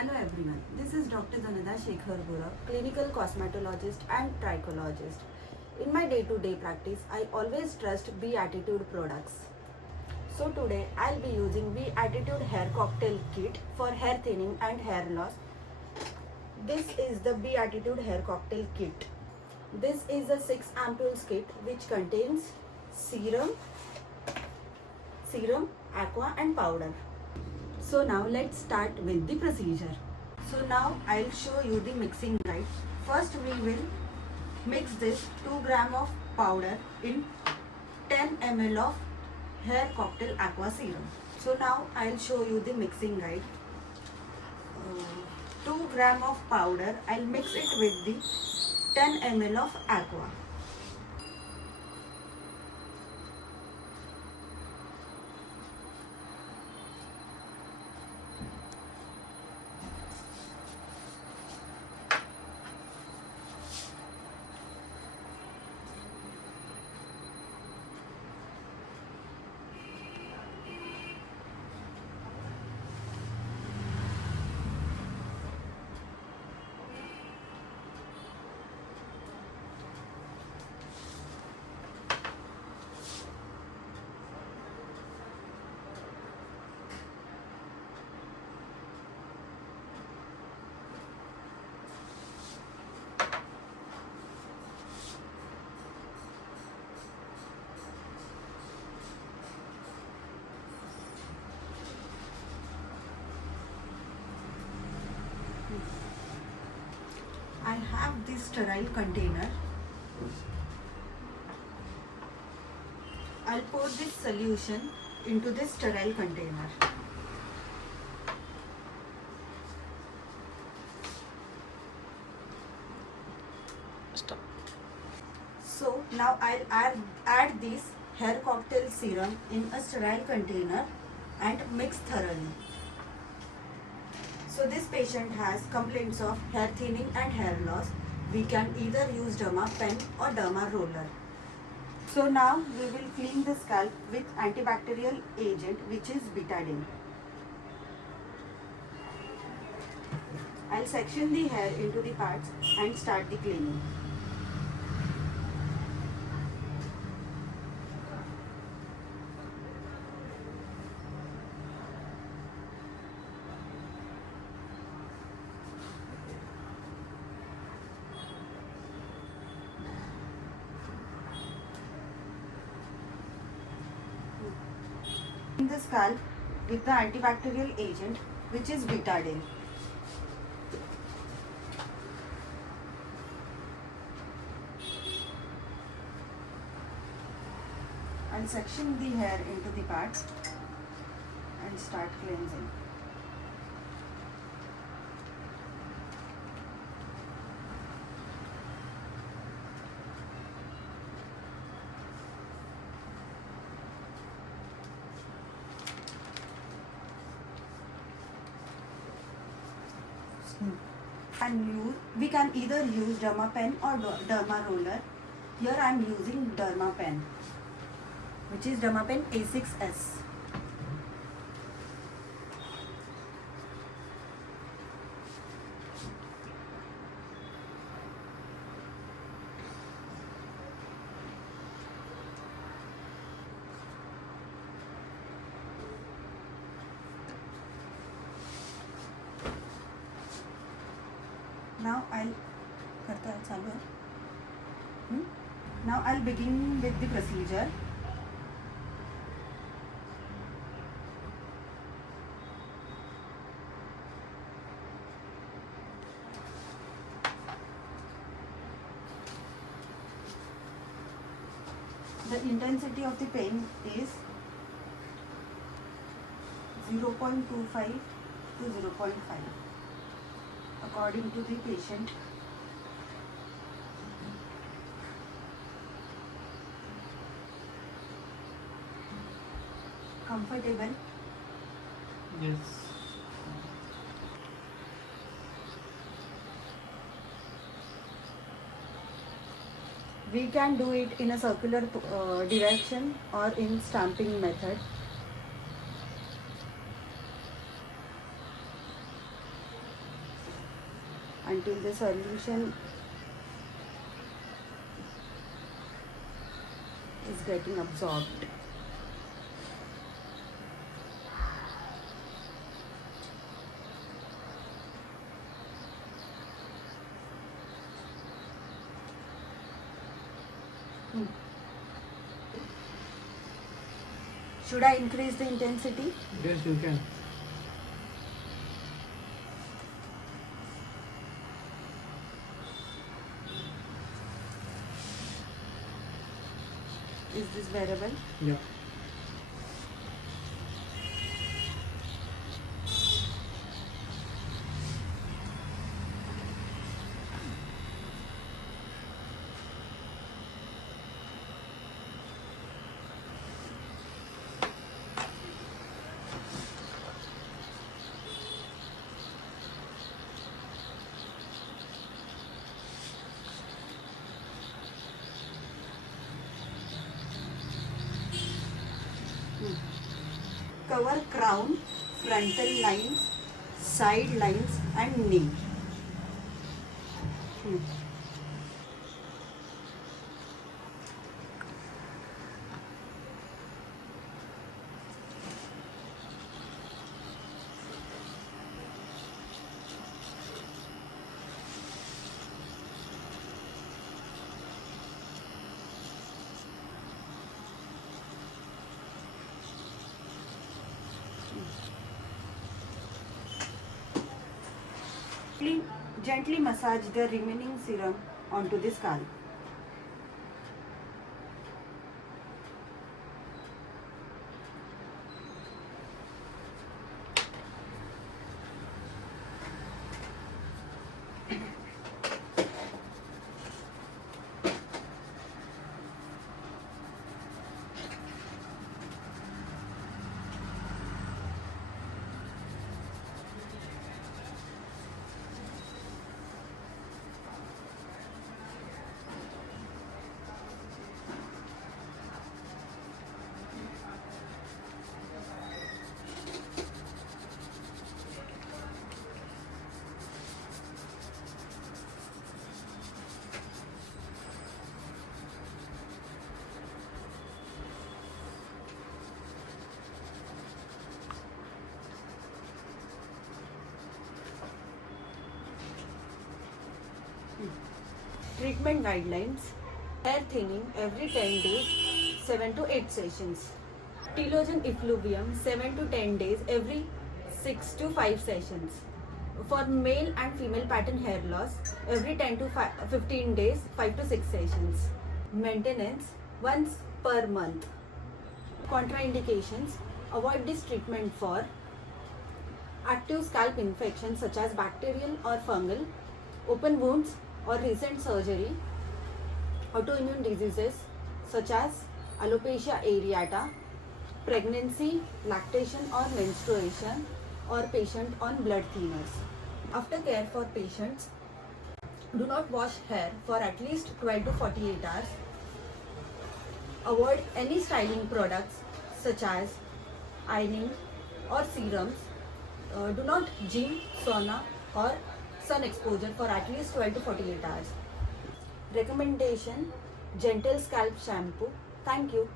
Hello everyone, this is Dr. Dhanada Shekhar Gurav, clinical cosmetologist and trichologist. In my day-to-day practice, I always trust Be Attitude products. So today I'll be using Be Attitude Hair Cocktail Kit for hair thinning and hair loss. This is the Be Attitude Hair Cocktail Kit. This is a 6 ampoules kit which contains serum, aqua and powder. So now let's start with the procedure. So now I'll show you the mixing guide. First we will mix this 2 gram of powder in 10 ml of hair cocktail aqua serum. So now I'll show you the mixing guide. 2 gram of powder, I'll mix it with the 10 ml of aqua. I have this sterile container. I'll pour this solution into this sterile container. Stop. So now I'll add this hair cocktail serum in a sterile container and mix thoroughly. So this patient has complaints of hair thinning and hair loss. We can either use derma pen or derma roller. So now we will clean the scalp with antibacterial agent which is betadine. I'll section the hair into the parts and start the cleaning. In the scalp with the antibacterial agent which is betadine. I'll section the hair into the parts and start cleansing. And we can either use derma pen or derma roller. Here I am using derma pen, which is derma pen A6S. Now I'll begin with the procedure. The intensity of the pain is 0.25 to 0.5 according to the patient. Comfortable? Yes. We can do it in a circular direction or in stamping method. until the solution is getting absorbed. Should I increase the intensity? Yes, you can. Is this bearable? Yeah. Cover crown, frontal lines, side lines and knee. Gently massage the remaining serum onto the scalp. Treatment guidelines: hair thinning every 10 days, 7 to 8 sessions. Telogen effluvium 7 to 10 days every 6 to 5 sessions. For male and female pattern hair loss, every 10 to 15 days, 5 to 6 sessions. Maintenance once per month. Contraindications: avoid this treatment for active scalp infections such as bacterial or fungal, open wounds or recent surgery, autoimmune diseases such as alopecia areata, pregnancy, lactation or menstruation, or patient on blood thinners. Aftercare for patients: do not wash hair for at least 12 to 48 hours. Avoid any styling products such as ironing or serums. Do not gym, sauna or sun exposure for at least 12 to 48 hours. Recommendation: gentle scalp shampoo. Thank you.